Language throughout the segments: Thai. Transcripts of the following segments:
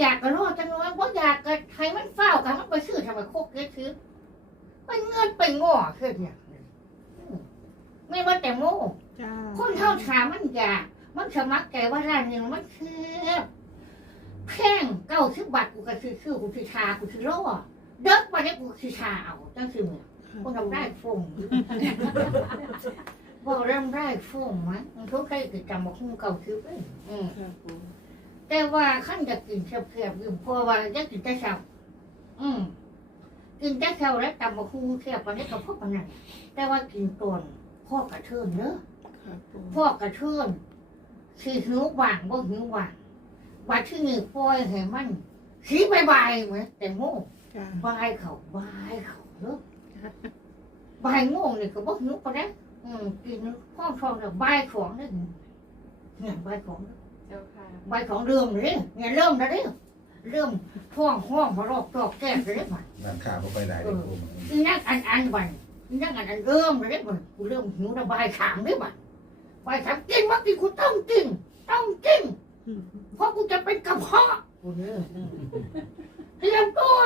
อยากก็รอจังเลยว่าอยากก็ใครมันเฝ้ากันมันไปซื้อทำไมโคกเยอะซื้อไปเงินไปง้อขึ้นเนี่ยอืมไม่ว่าแต่โม่จ้าคนเท่าถามมันอยาก มันสมัครใจว่าร้านหนึ่งมันคือแพงเก้าสิบบาทกูก็ซื้อซื้อกูซื้อชากูซื้อโล่เด็กไปเนี่ยกูซื้อชาเอาจังซื้อเนี่ยคนทำได้ฟงบอกเริ่มได้ฟงมั้ยมันทุกใครกิจกรรมบอกคุ้มเก่าซื้อไปอืมค่ะปู แต่ว่าขั้นจะกินเสียบๆอยู่เพราะว่าจะกินแต่เช้าอืมกินแต่เช้าแล้วตำบักหุ่งเสียบวันนี้ก็พอปานนั้นแต่ว่ากินตนพ่อกระเทินเนอะค่ะปูพ่อกระเทินสีหิวหวานบ่หิวหวานว่าที่นี่ปล่อยให้มันสีใบายๆเหมือนแต่โง่จ้าบายเขาบายเขาเนอะบายโง่นี่ก็บ่หิวปานนั้นอืมกินพ่อทองแล้วบายของนี่เนี่ยบายของเจ้า ค่ะใบของเริ่มเลยเนี่ยเริ่มแล้วเนี่ยเริ่มท่องห้องพอรอบตอกแก้เลยมันร้านค้าบ่ไปได้เด้อปูอีนั่งอันอันบันอีนั่งอันอันเริ่มเลยมันกูเริ่มหิวระบายขามเลยมันบายขามกินว่ากินกูต้องกินต้องกินเพราะกูจะเป็นกระเพาะกูเนี่ยเตรียมตัว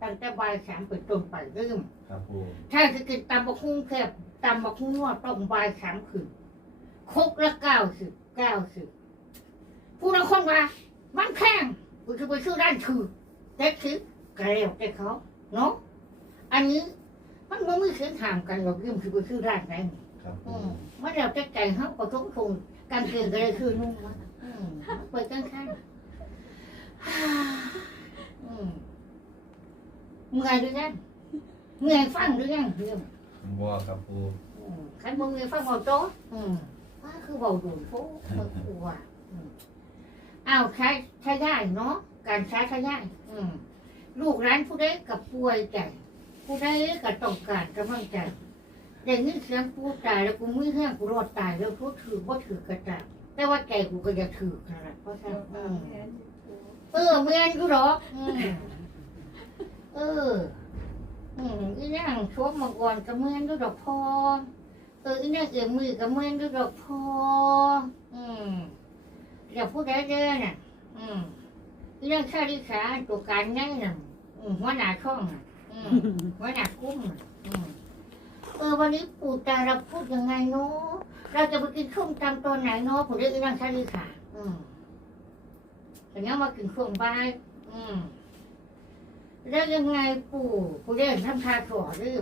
ตั้งแต่บายขามเป็นต้นไปเริ่มครับปูถ้าจะกินตำบักหุ่งแคบตำบักหุ่งนวดต้องบายขามขึ้นครกละเก้าสิบเก้าสิบ ผู้ละคนว่ามันแพงกูจะไปซื้อร้านถือแต่ซื้อแกล้วแต่เขาเนาะอันนี้มันไม่มีเสียงถามกันหรอกยืมคือไปซื้อร้านไหนครับอืปูมมันเราจะใจเขาก็ทุกทุนการเกินก็เลยคือนุ่งวะอืมมันเปิดกันข้างอืมเมื่อยหรือยังเมื่อยฟังหรือยังเรื่องบ่ครับปูอืมขันมึงเมื่อยฟังเอาโต๊ะอืมว่าคือเบาดูโฟเออกูว่า อืมอ้าวใช้ใช้ได้เนาะการใช้ใช้ได้อืมลูกร้านผู้ใดกับป่วยใจผู้ใดกับต้องการกำลังใจได้ยินเสียงปูตายแล้วกูมือแห้งกูรอดตายแล้วกูถือว่าถือกระจับแต่ว่าใจกูก็จะถือขนาดเพราะฉะเจ้านั้นค่ะอืมแทนปูเออเมียนกูหรอกอืมเอออืมอีนั่งชวมังกรกับเมียนกูดอกพอเอออีนั่งเอี่ยมมือกับเมียนกูดอกพออืม อย่าพูดได้เด้อน่ะ อืมอีนั่งชาลิขาตัวการง่ายน่ะอืมหัวหน้าช่องน่ะอืมหัวหน้ากุ้มน่ะอืมเออวันนี้ปู่ตาเราพูดยังไงเนาะเราจะไปกินส้มตำตอนไหนเนาะผมเรียกอีนั่งชาลิขาอืมแต่เนี้ยมาถึงช่วงบ่ายอืมแล้วยังไงปู่ปู่เรียกทำทาขอหรือ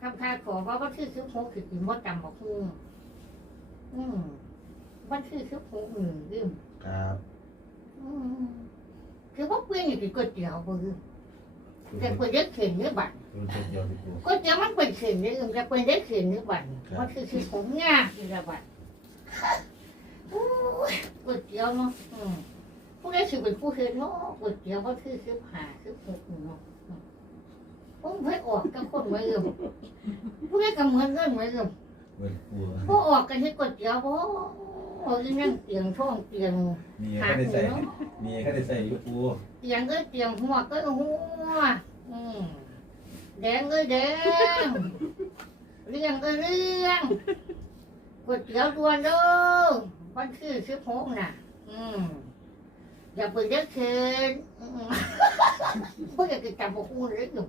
ทำทาขอเพราะว่าชื่อซื้อหกคือกินมดจำบอกคุ้งอืม วันชื่อซื้อหกหนึ่งยืมครับอืมคือว่าเปลี่ยนอย่างกินก๋วยเตี๋ยวบ่ยืมแต่เปลี่ยนได้เข็นเนื้อบัตรปูเดียวสิปูก๋วยเตี๋ยวมันเป็นเข็นเนื้อจะเปลี่ยนได้เข็นเนื้อบัตรว่าชื่อซื้อหกง่ายคือละบัตรโอ้ยก๋วยเตี๋ยวเนาะอืมผู้ได้สิเป็นผู้เฮ็ดเนาะก๋วยเตี๋ยวก็คือซื้อผ่าซื้อหกเนาะผมเพิ่ออกกับคนไว้เอิ่มผู้ได้กับเหมือนกันไว้เอิ่มเบิดปูผู้ออกกันที่ก๋วยเตี๋ยวบ่ โอ้ยนั่งเตียงท้องเตียงมีหัแค่กได้ใส่เนาะมีแค่ได้ใส่อยู่ปูเตียงก็เตียงหัวก็หัวอืมแดงก็แดงเลี้ยงก็เลี้ยงก๋วยเตี๋ยวดวนเด้อวันที่สิบหกน่ะ อืมอย่าไปเรียกเข็นอืมพวกอยากจะจับพวกคุณเล็กอยู่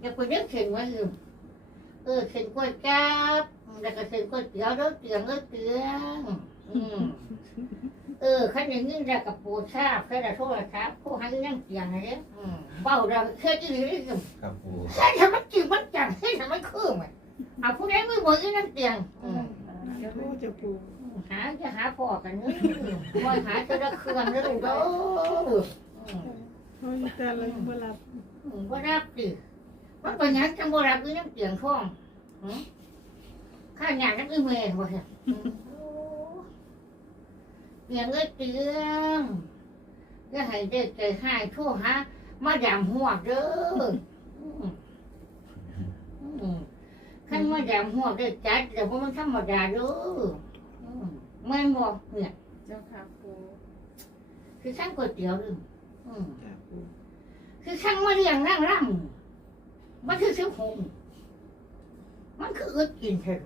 อย่าไปเรียกเข็นไว้อยู่เออเข็นกล้วยจับแล้วก็เข็นกล้วยเตี๋ยวแล้วเตียงก็เตียง อืมเออขั้นอย่างนี้เรากับปูชาบแค่ละโทษครับผู้ให้นั่งเตียงอะไรเนี่ยอืมเบาเราแค่ที่นี้อยู่ครับปูแค่ทำมันจริงมันจังแค่ทำมันคืบอะเอาผู้ใดมือหมดที่นั่งเตียงอืมเจ้าปูเจ้าปูหาจะหาพ่อกันเนอะคอยหาจะได้เครื่องเนอะลูกเด้ออืมเฮ้ยแต่เรายังบ่รับอืมบ่รับดิมันเป็นหยังจังบ่รับอีน้ำเตียงท้องหือข้าหยาดนักอีเมย์บ่เห็นอืมโอ้ เตียงเอ้ยเตียงอย่าให้เด็กใจหายโทั่วหามาดามหัวเด้ออืมอืมขั้นมาดามหัวเด็กจัดแต่ว่ามันธรรมดาเด้ออืมแม่นบ่เนี่ยเจ้าค่ะปูคือช่างก๋วยเตี๋ยวเลยอืมจ้าปูคือช่างมาเรียงนั่งร่ำมันคือเสียงหงมันคืออึดกินเถอะ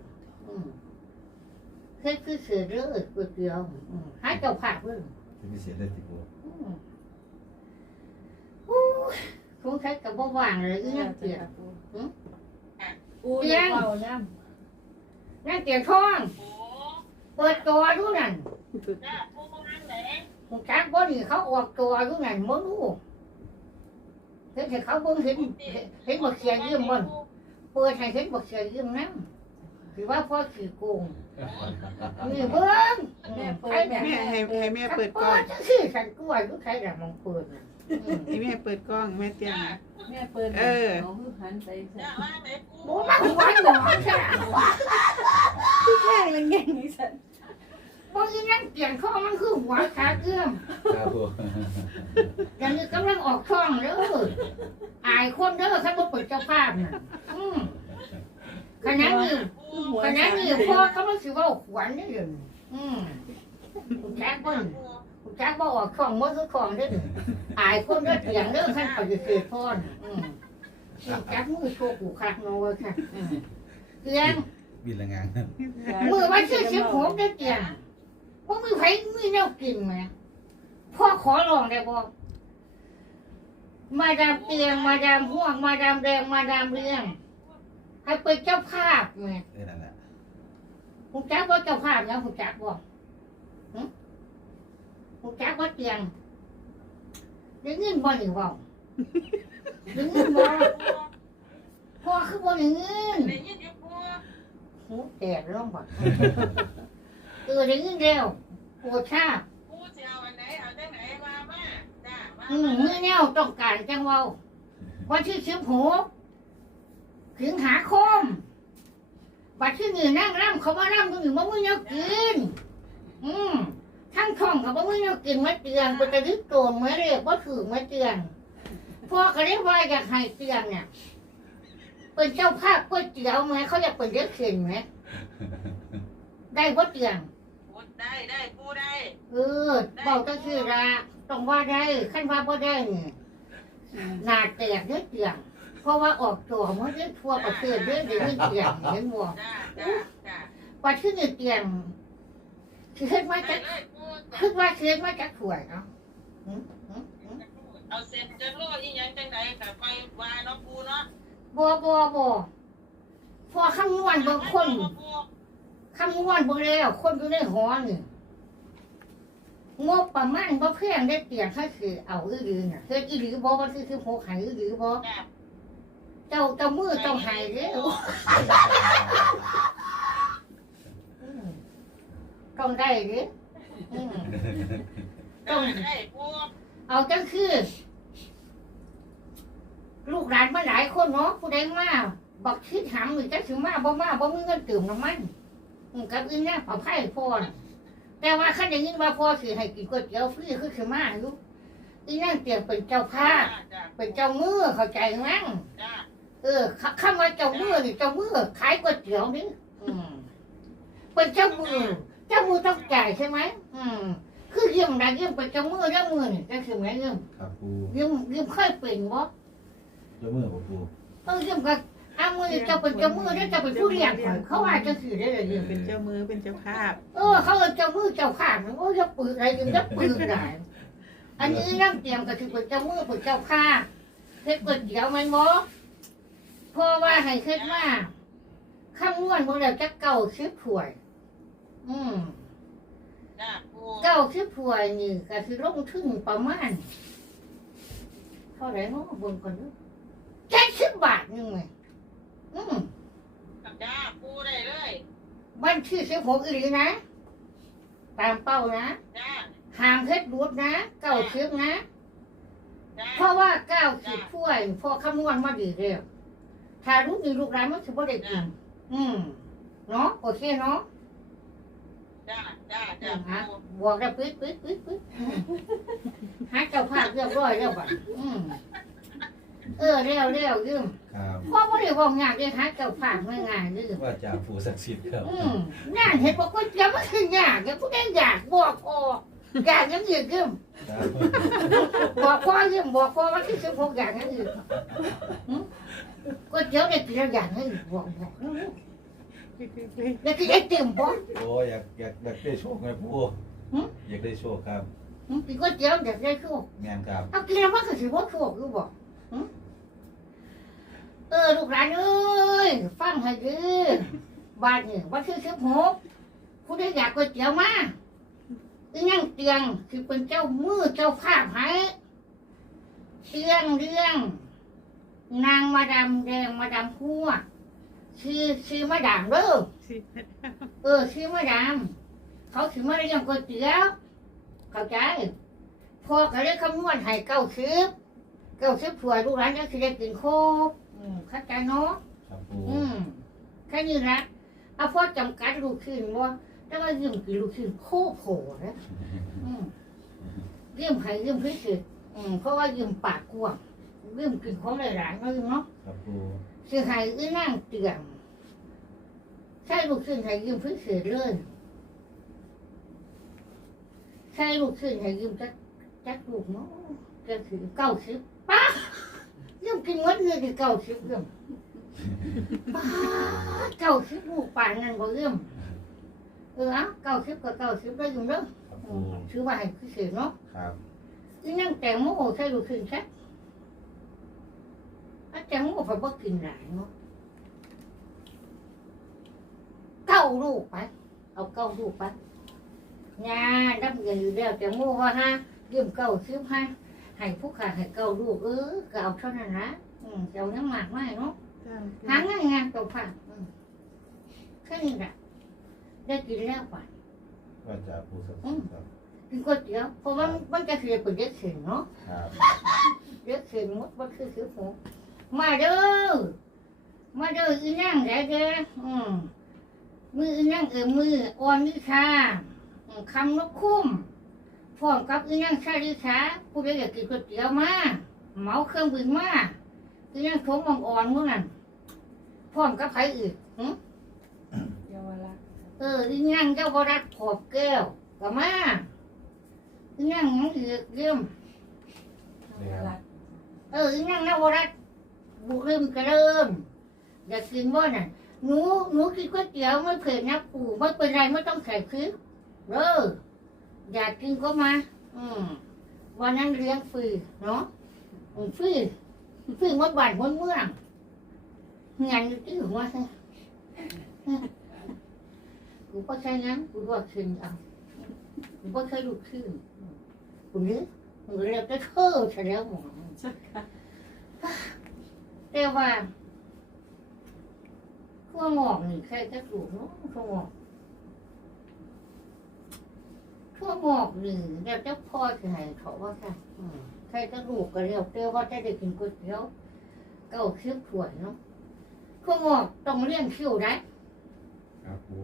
อืมเฮ็ดคือเสือเด้อก๋วยเตี๋ยวอืมหาเจ้าผักเพิ่นที่พิเศษเลยสิปูอืมยคงใช้กับบ่ว่างเลยอีนั่งเตียงปูเลี้ยงเอาย่นั่งเตียงท้องเปิดตัวดูนั่นำผมจักบ่นี่เขาออกตัวดูนั่นบ่รู้เห็นให้เขาเบิ่งเห็นเห็นเห็นบ่เสียยืมบ่นเปิดให้เห็นบ่เสียยืมนำ คือว่าพ่อขี้โกงนี่เบิ่งแม่เปิใครดแบบแม่ให้ให้แม่เปิดกล้องจังซี่ฉันกลัวอยู่ใครแบบมองเปิดน่ะอืมให้แม่เปิดกล้องแม่เตียงแม่เปิดเออาคือหันไปใส่บ่มาหวานหวานใช่พี่แค่มันแง่นี้สันบ่อีนั่นเปลี่ยนข้อมันคือหัวขาเอื้อมครับปูอย่างนี้กำลังออกช่องเด้ออายคนเด้อคันบ่เปิดเจ้าภาพน่ะอืมขณะนี้หัวขณะนี้พ่อเขาไมันสิเว่าขวัญนี่เด้ออืมคุณแจ๊กบ่นคุณแจ๊กบ่ออกช่องบ่คือของเด้ออายคนเด้อเถียงเด้อคันปฏิเสธพ่อน่ะอืมคุณแจ๊กมือโชว์กูคักโนเว้ยค่ะอืมเตียงบินละงานมือวันที่สิบหกได้เตียงว่ามือไผ่มีแนวกินไหมพ่อขอลองได้บ่มาดามเตียงมาดามห่วงมาดามแดงมาดามเรียง ให้เป็นเจ้าภาพไหมเออนั่นแหละคุณจักว่าเจ้าภาพนะคุณจักบ่หึคุณจักว่าเตียงได้เงินบ่หรือบ่ได้เงินบ่พ่อคือบ่ได้เงินหูแตกร้องบ่เออได้เงินเร็วปวดชาอืมมือแนวต้องการจังเว้าวันที่สิบหก ถึงหาคม บัดที่นี่นั่งร่ำเขาว่าร่ำตรงนี้ว่ามือแนวกิน อืมทั้งช่องเขาว่ามือแนวกินมาเตือนเป็นตะลึกโกนมาเรียกว่าถือมาเตือนพ่อก็เรียกว่าอยากให้เตือนเนี่ยเป็นเจ้าภาพก๋วยเตี๋ยวไหมเขาอยากเป็นเด็กเข่งไหมได้พ่เตียงได้ได้ปูได้เออบอกก็คือละต้องว่าได้ขั้นว่าพ่ได้เนี่ยหนาแตกเด้อเตียง เพราะว่าออกตัวมันเรื่องทั่วประเทศเรื่องเดี๋ยวนี้เตียงเห็นบ่จ้าจ้าจ้าว่าชื่อนี่เตียงคือเฮ็ดมาได้จากเลยปูคือว่าคือเฮ็ดมาจากถ้วยเนาะเอาเสร็จจะโลดอีหยังจังไดก็ไปว่าเนาะปูเนาะบ่บ่บ่พอคำนวณเบิ่งคนคำนวณเบิ่งแล้วคนอยู่ในหอนี่งบประมาณบ่แพงได้เตียงถ้คือเอาอีหลีน่ะเฮ็ดอีหลีบ่ว่าคือคือโหให้อีหลีบ่ เจ้าเจ้ามือเจ้าให้เด้ออืมต้องได้เด้ออืมได้ได้ปูเอาจังคือ ลูกหลานมาหลายคนเนาะผู้ใดมาบอกคิดหามหรือจักสิมาบ่มาบ่มีเงินเติมน้ำมันอืมกับอื่นเนี่ยเอาไพ่พอน่ะแต่ว่าขั้นอย่างนี้ว่าพ่อสิให้กินก๋วยเตี๋ยวฟรีคือสิมาอยู่อีนั่นเตรียมเป็นเจ้าภาพจ้าเป็นเจ้ามือเข้าใจมั้งจ้า เออคคำว่าเจ้ามือนี่เจ้ามือขายก๋วยเตี๋ยวนี่อืมเป็นเจ้ามือเจ้ามือต้องจ่ายใช่ไหมอืมคือยืมได้ยืมเป็นเจ้ามือเจ้ามือนี่จะคือไหมยืมครับปูยืมยืมเคยเป็นบ่เจ้ามือบ่ปูเออยืมกับอามือเจ้าเป็นเจ้ามือแล้วเจ้าเป็นผู้เลี้ยงข่อยเขาว่าจะคือได้เลยยืมเป็นเจ้ามือเป็นเจ้าภาพ เออ เขาเป็นเจ้ามือเจ้าข้างโอ้ยจะปืนอะไรยืมจะปืนได้อันนี้นั่งเตรียมก็คือเป็นเจ้ามือเป็นเจ้าข้าเฮ็ดก๋วยเตี๋ยวแมันบ่เพราะว่าให้เฮ็ดมาข้างนวณบ่แล้วจะเก่าชิบถ้วย อืมจ้าปูเก้าสิบถ้วยนี่ก็คือลงทุนประมาณเท่าไหร่เนาะเบนก่อนเนาะเจ็ดสิบบาทหนึงไหมอืมจ้าปูได้เลยวันที่สิบหกอีหลีนะ ตามเป้านะจ้าห้ามเพชรบูดนะ เก้าสิบนะจ้าเพราะว่าเก้าสิบถ้วยพอคำนวณมาดีเร็ว ถ้าลูกนี่ลูกร้านมันถือว่าได้กินอืมเนาะโอเคเนาะจ้าจ้าจ้าฮะปูบวกได้ปึ๊ดปึ๊ดปึ๊ดปึ๊ดอืมหาเจ้าภาพเรียบร้อยแล้วป่ะอืมเออเร็วเร็วยืมครับพ่อไม่ได้บอกงานเลยหาเจ้าภาพไม่ง่ายยืมว่าจ่าปูศักดิ์สิทธิ์ครับอืมงานเห็นบอกว่าจะไม่คือยากอย่าพูดได้อยากบอกพ่ออยากยังยืมยืมครับบอกพ่อยืมบอกพ่อว่าที่สิบหกอย่างนั้นยืมหืมก็เดี๋ยวได้กินแล้วอย่างนั้นบอกบอกได้กินไอติมบอก โอ้อยากอยากอยากได้โชคไงปูหึอยากได้โชคครับมึงกินก๋วยเตี๋ยวเด็กได้โชคแมนครับเอากินแล้วมันก็สิบ่โชคอยู่บ่หึเออลูกหลานเอ้ยฟังให้ดีบ้านนี่วันที่สิบหกผู้ใดอยากก๋วยเตี๋ยวมา อีนั่งเตียงคือเป็นเจ้ามือเจ้าภาพให้เตียงเรื่อง นางมาดามแดงมาดามพัวชื่อชื่อมาดามเด้อสิเออชื่อมาดามเขาถือมาเรียงก๋วยเตี๋ยวเข้าใจพอก็เลยคำนวณให้เก้าสิบเก้าสิบถ้วยลูกหลานจะสิได้กินครบอืมเข้าใจเนาะครับปูอืมแค่นี้นะเอาพอจำกัดลูกชิ้นว่า แต่ว่ายืมกินลูกชิ้นโคโผนะอืมยืมใครยืมพิเศษอืมเพราะว่ายืมปากกว้างยืมกินของหลายๆเนาะยืมเนาะครับปูสิให้อีนั่งเตียงใช่ลูกชิ้นให้ยืมพิเศษเลยใช่ลูกชิ้นให้ยืมจักจักลูกเนาะก็คือเก้าสิบป้ายืมกินหมดเลยที่เก้าสิบยืมป้าเก้าสิบลูกป่านนั่นก็ยืม เออเอาเก้าสิบก็เก้าสิบได้ยืมเด้อครับอืปูมถือว่าให้พิเศษเนาะครับอีนั่งแตงโมใช่ลูกชิ้นใช่อาแตงโมเขาบอกกินหลายเนาะเก้าลูกไป เอาเก้าลูกไปงานรับเงินอยู่แล้วแต่โม่ว่าฮะยืมเก้าซื้อให้ให้ผู้ขาให้เก้าลูกเออก็เอาเท่านั้นนะอืมจะเอาน้ำหมากไม่เนาะ จ้าหาง่ายงานตกผ่านอืมแค่นี้แหละ ได้กินแล้วป่ะว่าจะปูศักดิ์สิทธิ์ครับกินก๋วยเตี๋ยวเพราะมันมันจะเสียเป็นเด็กเสียงเนาะครับเด็กเสียงมดมันคือคือหูมาเด้อมาเด้ออีนั่งได้เด้ออืมมืออีนั่งเออมืออ่อนนิชาอืมคำนกคุ้มพร้อมกับอีนั่งชาลิชาผู้ใดอยากกินก๋วยเตี๋ยวมาเหมาเครื่องบินมาอีนั่งโถมอ่อนๆมื้อนั้นพร้อมกับไผอีกหึเยาวราช เอออีนั่งเจ้าบรัดขอบแก้วก็มาอีนั่งหยังอีกเยี่ยมเยาวราชเอออีนั่งนวรัตบุกเริ่มกระเริ่มอยากกินบ่น่ะหนูหนูกินก๋วยเตี๋ยวไม่เผ็ดนะปู่ไม่เป็นไรไม่ต้องใส่พริกเอออยากกินก็มา อืมวันนั้นเลี้ยงฟรีเนาะอืมฟรีฟรีหมดบ้านหมดเมืองงานอยู่ที่หัวใช่ กูก็ใช่งั้นกูก็คืนเอากูก็เคยลูกคืนกูนึกกูเรียกจะเท่อซะแล้วหมอสักค่ะแต่ว่าขั้วงอกนี่ใครจะปลูกเนาะขั้วงอกขั้วงอกนี่เดี๋ยวเจ้าพ่อจะให้เขาว่าค่ะอืมใครจะปลูกก็เรียกเตี้ยว่าจะได้กินก๋วยเตี๋ยวเก้าเชือกถ้วยเนาะขั้วงอกต้องเลี้ยงคิวได้ครับปู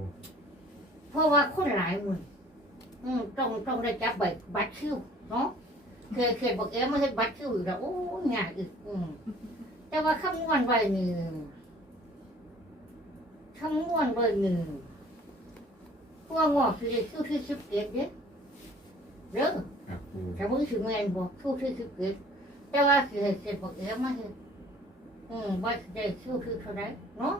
เพราะว่าคนหลายหมืนอืมต้องต้องได้จับใบบัตรคิวเนาะเคยเคยบอกเอ๊ะไม่ใช่บัตรคิวอีกแล้วโอ้ยง่ายอีกอืมแต่ว่าคำนวณไว้นี่คำนวณไว้นี่พวกงอกคือคิวที่สิบเอ็ดเนี่ยเด้อครับปูแต่มึงถึงแมนบอกคิวที่สิบเอ็ดแต่ว่าคือให้เสร็จบอกเอ๊ะมาเห็นอืมว่าจะได้คิวที่เท่าไหรเนาะ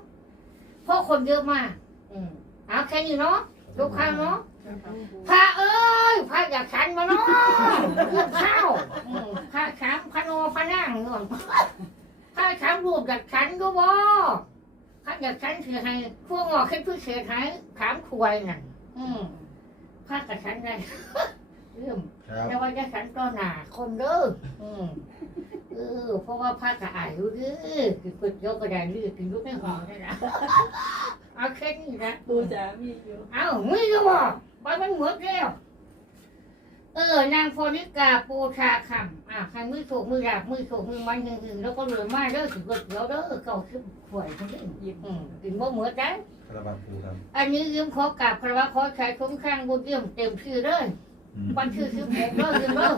เพราะคนเยอะมากอืมเอาแค่นี้เนาะ ลูกค้าเนาะพระเอ้ยพระอยากฉันมาเนาะเรื่องข้าวอืมพระช้ำพระโนพระนั่งเนาะพระช้ำรูปอยากฉันก็บ่พระอยากฉันคือให้พวกงอกขึ้นผู้เสียหายถามควยน่ะ อืมพระกับฉันได้ เรื่องครับแต่ว่าจะฉันต่อหน้าคนเด้ออืมเออเพราะว่าพระกับอายอยู่เด้อคือก๋วยเตี๋ยวกระดานลือกินลูกในหอได้นะเอาแค่นี้นะปูจ๋ามีอยู่ เอาไม่รู้บ่ไปมันหมดแล้วเออนางโฟนิกาปูชาคำอะใครมือถูกมือหลับมือถูกมือมันหึงหึงแล้วก็รวยมากเด้อสิกดเดี๋ยวเด้อเก่าขึ้นข่วยทั้งนี้หยิบอืมกินบ่เหมือนได้ คาราบาปูครับ อันนี้ยืมขอกราบพระว่าขอใช้คุ้มข้างบุญเยี่ยมเต็มชื่อเลยอืม วันชื่อชื่อผมเด้อยืมเด้อ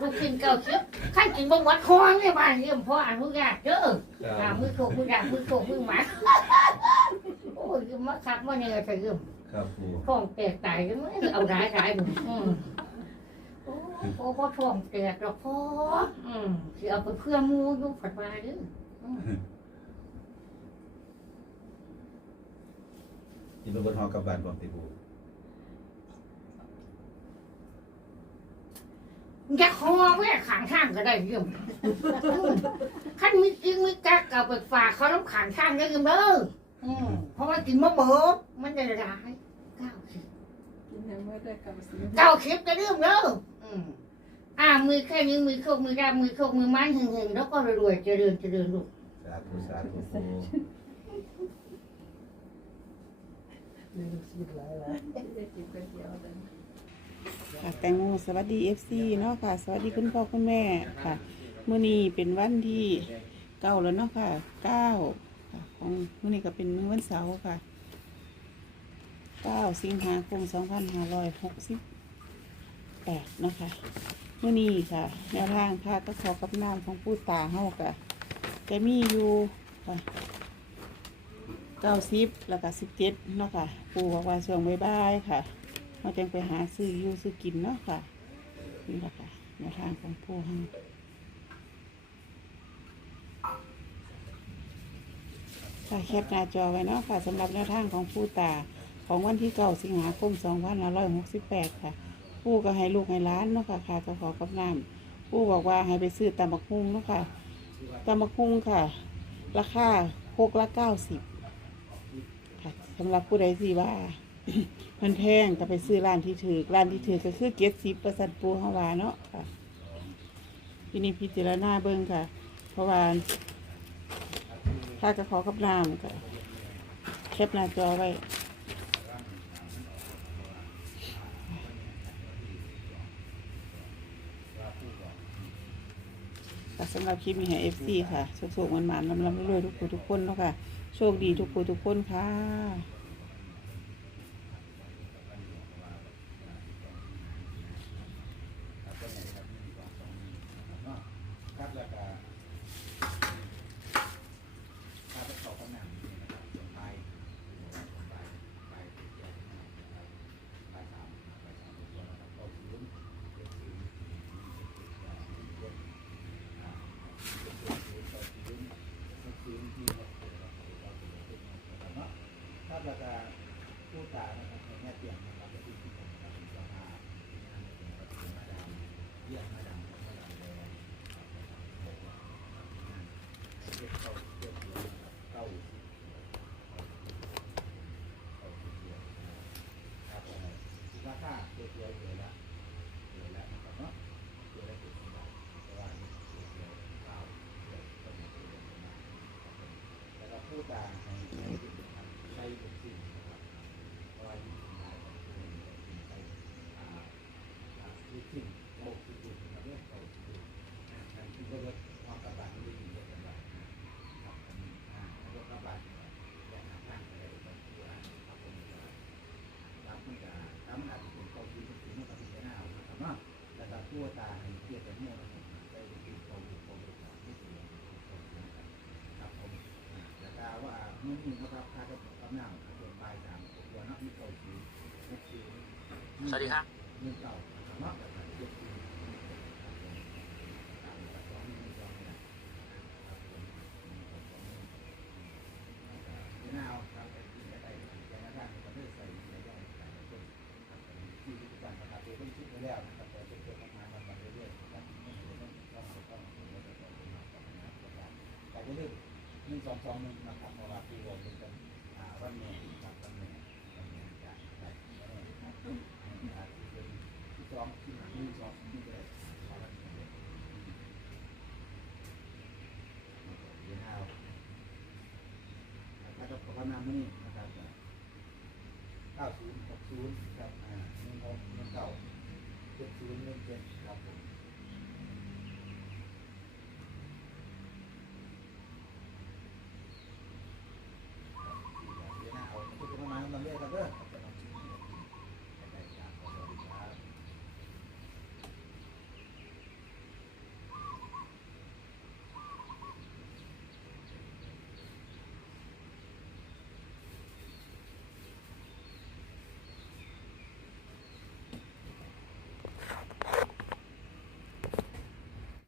ลูกกินเก่าชิบขั้นกินบ่หมดคอในบ้านยืมพ่ออนุญาตเด้อคอ่ารับมือถูกมือหลับมือถูกมือหมันโอ้ยยืมมาคักมาเนี่ยจะยืมครับปูท้องแตกตายยังไม่เอาร้ายร้ายหนึ่งอืมโอ้โหพ่อท้องแตกหรอกพ่ออืมสิเอาไปเพื่อหมูอยุผัดมาดิอืมกินบนหอกลับบ้านพร้อมติปู อยากคอแม่ขางข้างก็ได้เยี่ยมขั้นมีจริงมีกักเอาไปฝากเขาต้องขางข้างได้ยังเด้ออืมเพราะว่ากินมะเบิดมันจะร้ายเก้าสิบกินน้ำเมื่อได้กับสีเก้าสิบจะเรื่องเด้ออืมอ่ามือแค่นี้มือโคกมือดามือโคกมือมันหึงหึงๆแล้วก็รวยๆเจริญเจริญลูกสาธุสาธุปูได้กินก๋วยเตี๋ยวเลย ค่ะแตงโมสวัสดีเอฟซีเนาะค่ะ สวัสดีคุณพ่อคุณแม่ค่ะเมื่อนี้เป็นวันที่เก้าแล้วเนาะค่ะเก้าค่ะของเมื่อนี้ก็เป็นมื้อวันเสาร์ค่ะเก้าสิงหาคมสองพันห้าร้อยหกสิบแปดนะคะเมื่อนี้ค่ะ แนวทางค่ะก็ขอกับน้ำของผู้ตาเฮาค่ะจะมีอยู่ค่ะเก้าสิบแล้วก็สิบเจ็ดเนาะค่ะ ปูบอกว่าช่วงบ่ายค่ะ เราจังไปหาซื้ออยู่ซื้อกินเนาะค่ะนี่แหละค่ะแนวทางของผู้ให้ค่ะแคปหน้าจอไว้เนาะค่ะสำหรับแนวทางของผู้ตาของวันที่เก้าสิงหาคม2568 ค่ะ ผู้ก็ให้ลูกให้ร้านเนาะค่ะค่ะก็ขอกับน้ำผู้บอกว่าให้ไปซื้อตำบักหุ่งเนาะค่ะตำบักหุ่งค่ะ ราคาหกละเก้าสิบค่ะสำหรับผู้ใดที่ว่า มันแพงก็ไปซื้อร้านที่ถือร้านที่ถือก็คือเก็ตสิบประสันปูฮาวาเนาะค่ะที่นี่พิจารณาเบิ่งค่ะ เพราะว่าถ้ากระขอกับน้ำก็แคปหน้าจอไว้สำหรับคลิปนี้ให้เอฟซีค่ะโชคๆมันๆลำลำรวยๆทุกคนทุกคนเนาะค่ะ โชคดีทุกคนทุกคนค่ะ ผู้ต่างใจบุญสิ่ มื่อนี้นะครับค่าจะกำลังเดือนปลายสามตัวนักมีเก่าสีนักสีสวัสดีครับเงินเก่าเนาะแล้วก็เจ็ดสีตามกับสองหนึ่งสองเนี่ยครับผมที่น่าเอาครับไปกินก็ได้แต่ละด้านก็ไม่ใส่ในย่อยแต่ละคนครับที่ทุกการประกาศตัวต้องคิดไว้แล้วนะครับแต่เป็นตัวทำงานมันเรื่อยๆนะครับไม่ต้องต้องต้องต้องต้องต้องต้องต้องต้องต้องแต่ก็เรื่องหนึ่ งสองสองหนึ่งนะครับเวลาที่รวมเป็นอ่วันแม่นะครับวันแม่วันแม่จากไหนะครับที่เป็นที่สองที่หนึ่งสองที่เป็นวันแม่ที่ห้าแล้วก็ภาวนาไม่นะครับเก้าศูนย์หกศูนย์ครับอ่าหนึ่งหกหนึ่งเก้าเจ็ดศูนย์หนึ่งเจ็ดครับผม